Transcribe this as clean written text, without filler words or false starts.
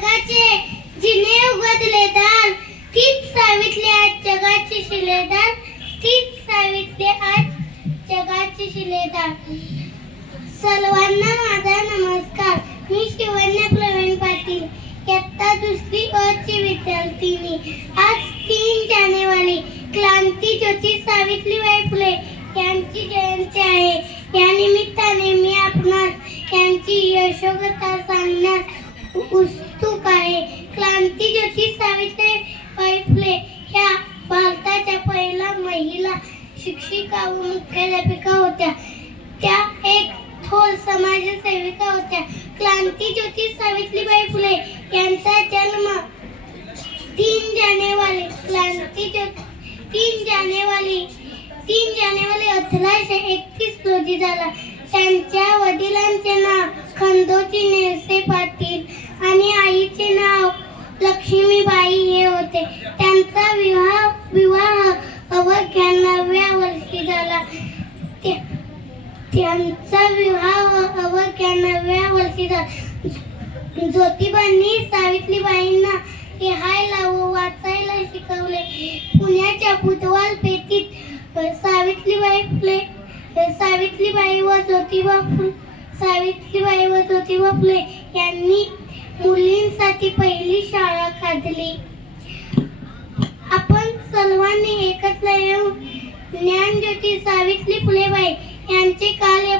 स्वर्गाचे जिने उघडले दार, तीच सावित्ली आज जगाची शिलेदार, तीच सावित्ली आज जगाची शिलेदार. सर्वांना माझा नमस्कार. मी शिवण्य प्रवीण पाटील, इयत्ता दुसरी अ ची विद्यार्थिनी. आज 3 जानेवारी क्रांतीज्योती सावित्रीबाई फुले यांची जयंती आहे. या निमित्ताने मी आपणास यांची यशोगाथा सांगण्यास उत्सुक आहे. क्रांतीज्योती सावित्रीबाई फुले ह्या भारताच्या पहिल्या महिला शिक्षिका व मुख्याध्यापिका होत्या. त्या एक थोर समाजसेविका होत्या. क्रांतीज्योती सावित्रीबाई फुले यांचा जन्म 3 जानेवारी 1831 रोजी झाला. त्यांच्या वडिलांचे नाव खंडोजी नेरसे पाटील आणि आईचे नाव लक्ष्मीबाई हे होते. त्यांचा विवाह अवघ्या 9व्या वर्षी झाला. ज्योतिबांनी सावित्रीबाईंना लिहायला व वाचायला शिकवले. पुण्याच्या बुधवार पेठीत सावित्रीबाई व ज्योतिबा फुले यांनी मुलींसाठी पहिली शाळा काढली. आपण सर्वांनी एकत्र येऊन ज्ञानज्योती सावित्री फुलेबाई यांचे कार्य